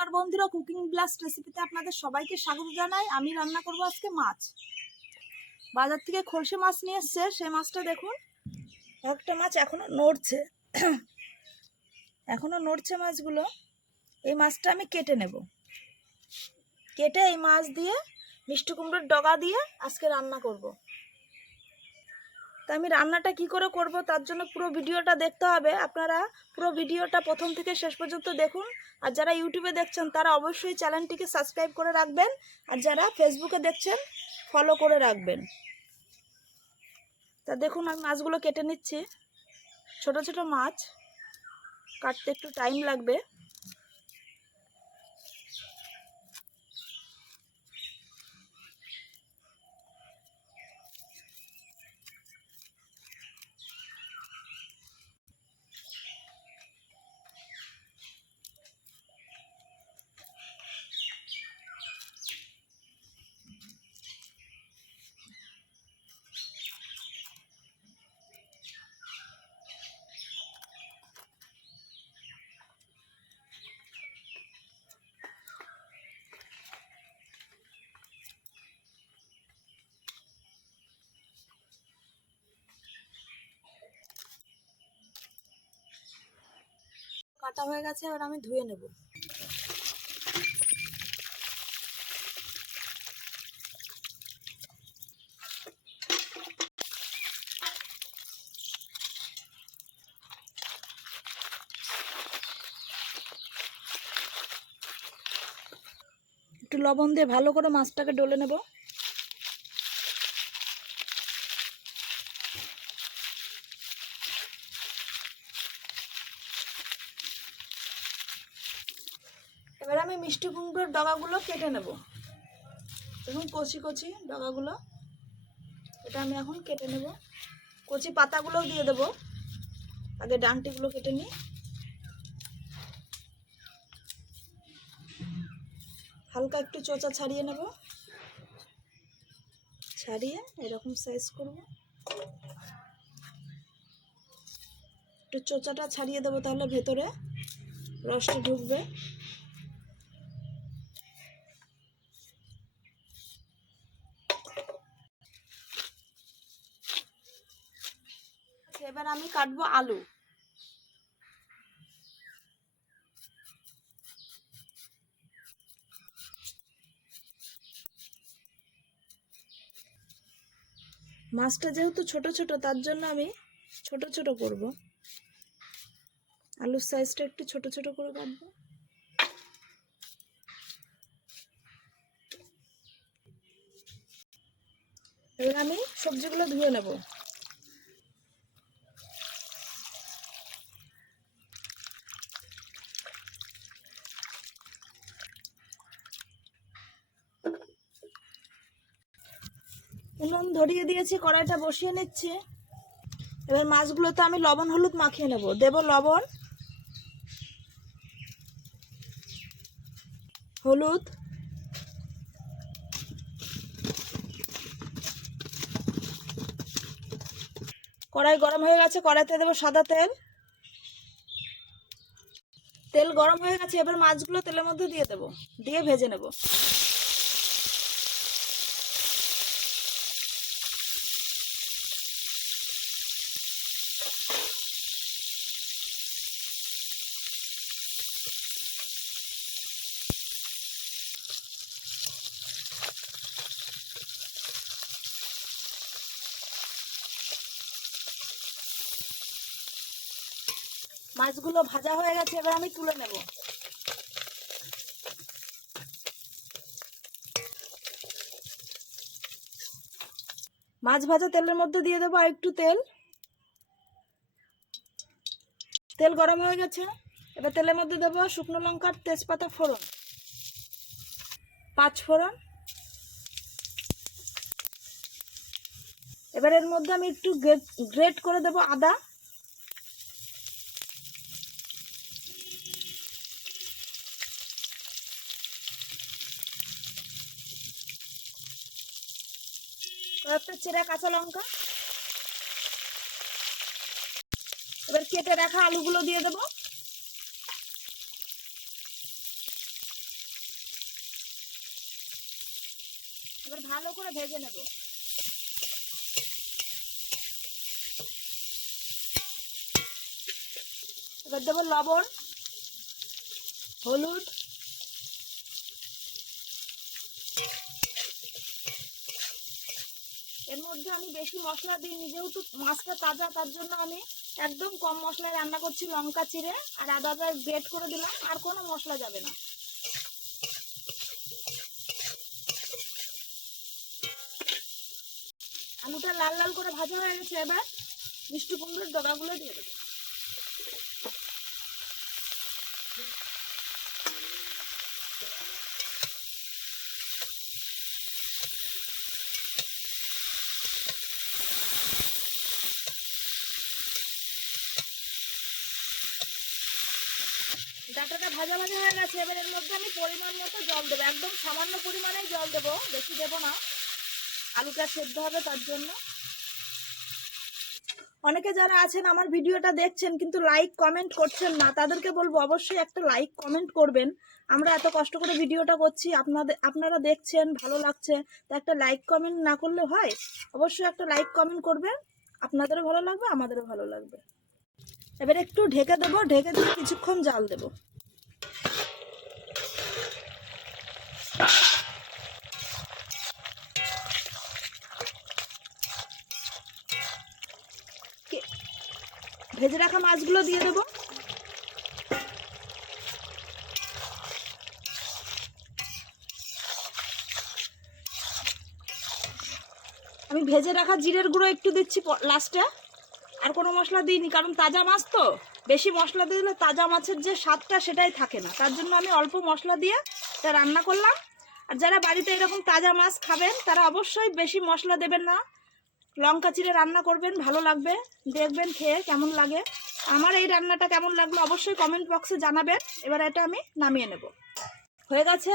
নমস্কার বন্ধুরা cooking blast রেসিপিতে আপনাদের সবাইকে স্বাগত জানাই। আমি রান্না করব আজকে মাছ। বাজার থেকে খলসে মাছ নিয়ে এসছে। সে মাছটা দেখুন, একটা মাছ এখনও নড়ছে। এখনও নড়ছে মাছগুলো। এই মাছটা আমি কেটে নেব। কেটে এই মাছ দিয়ে মিষ্টি কুমড়োর ডগা দিয়ে আজকে রান্না করব। তা আমি রান্নাটা কি করে করব তার জন্য পুরো ভিডিওটা দেখতে হবে। আপনারা পুরো ভিডিওটা প্রথম থেকে শেষ পর্যন্ত দেখুন। আর যারা ইউটিউবে দেখছেন, তারা অবশ্যই চ্যানেলটিকে সাবস্ক্রাইব করে রাখবেন। আর যারা ফেসবুকে দেখছেন ফলো করে রাখবেন। তা দেখুন, আমি মাছগুলো কেটে নিচ্ছি। ছোট ছোট মাছ। কাটতে একটু টাইম লাগবে। কাটা হয়ে গেছে, এবার আমি ধুয়ে নেব। একটু লবণ দিয়ে ভালো করে মাছটাকে ডলে নেব। এবার আমি মিষ্টি কুমড়োর ডগাগুলো কেটে নেব। দেখুন কচি কচি ডগাগুলো। এটা আমি এখন কেটে নেব। কচি পাতাগুলোও দিয়ে দেব। আগে ডানটিগুলো কেটে নিই। হালকা একটু চোচা ছাড়িয়ে নেব। ছাড়িয়ে এরকম সাইজ করব। একটু চোচাটা ছাড়িয়ে দেবো তাহলে ভেতরে রসটা ঢুকবে। এবার আমি কাটবো আলু। মাছটা যেহেতু ছোট ছোট, তার জন্য আমি ছোট ছোট করব। আলুর সাইজটা একটু ছোট ছোট করে কাটবো। এবার আমি সবজিগুলো ধুয়ে নেব। উনুন ধরিয়ে দিয়েছি, কড়াইটা বসিয়ে নিচ্ছি। এবার মাছগুলোতে আমি লবণ, হলুদ মাখিয়ে নেব। দেব লবণ, হলুদ, কড়াই গরম হয়ে গেছে, কড়াইতে দেবো সাদা তেল। তেল গরম হয়ে গেছে, এবার মাছগুলো তেলের মধ্যে দিয়ে দেবো, দিয়ে ভেজে নেব। মাছগুলো ভাজা হয়ে গেছে, এবার আমি তুলে নেব। মাছ ভাজা তেলের মধ্যে দিয়ে দেবো আর একটু তেল। তেল গরম হয়ে গেছে, এবার তেলের মধ্যে দেবো শুকনো লঙ্কার তেজপাতা ফোড়ন। পাঁচ ফোড়ন। এবার এর মধ্যে আমি একটু গ্রেট করে দেবো আদা। কয়েকটা চেরা কাঁচা লঙ্কা। এবার কেটে রাখা আলুগুলো দিয়ে দেবো। এবার ভালো করে ভেজে নেব। এবার দেবো লবণ, হলুদ মধ্যে আমি বেশি মশলা দিই যেহেতু মাছটা তাজা, তার জন্য আমি একদম কম মশলায় রান্না করছি লঙ্কা চিড়ে আর আদাটা গ্রেট করে দিলাম, আর কোনো মশলা যাবে না। আলুটা লাল লাল করে ভাজা হয়ে গেছে, এবার মিষ্টি কুমড়োর ডগাগুলো দিয়ে দেবো। ডাটাটা ভাজা ভাজা হয়ে গেছে, এবার এর মধ্যে আমি পরিমাণ মতো জল দেবো। একদম সামান্য পরিমাণেই জল দেবো, বেশি দেবো না। আলুটা সেদ্ধ হবে তার জন্য। অনেকে যারা আছেন আমার ভিডিওটা দেখছেন, কিন্তু লাইক কমেন্ট করছেন না, তাদেরকে বলব অবশ্যই একটা লাইক কমেন্ট করবেন। আমরা এত কষ্ট করে ভিডিওটা করছি আপনাদের আপনারা দেখছেন, ভালো লাগছে, তা একটা লাইক কমেন্ট না করলে হয়? অবশ্যই একটা লাইক কমেন্ট করবেন, আপনাদেরও ভালো লাগবে, আমাদেরও ভালো লাগবে। এবার একটু ঢেকে দেবো, ঢেকে দিয়ে কিছুক্ষণ জাল দেবো। ভেজে রাখা মাছগুলো দিয়ে দেবো। আমি ভেজে রাখা জিরের গুঁড়ো একটু দিচ্ছি লাস্টে আর কোনো মশলা দিইনি, কারণ তাজা মাছ তো। বেশি মশলা দিলে তাজা মাছের যে স্বাদটা সেটাই থাকে না। তার জন্য আমি অল্প মশলা দিয়ে এটা রান্না করলাম। আর যারা বাড়িতে এরকম তাজা মাছ খাবেন, তারা অবশ্যই বেশি মশলা দেবেন না। লঙ্কা চিড়ে রান্না করবেন, ভালো লাগবে। দেখবেন খেয়ে কেমন লাগে। আমার এই রান্নাটা কেমন লাগল অবশ্যই কমেন্ট বক্সে জানাবেন। এবার এটা আমি নামিয়ে নেব। হয়ে গেছে।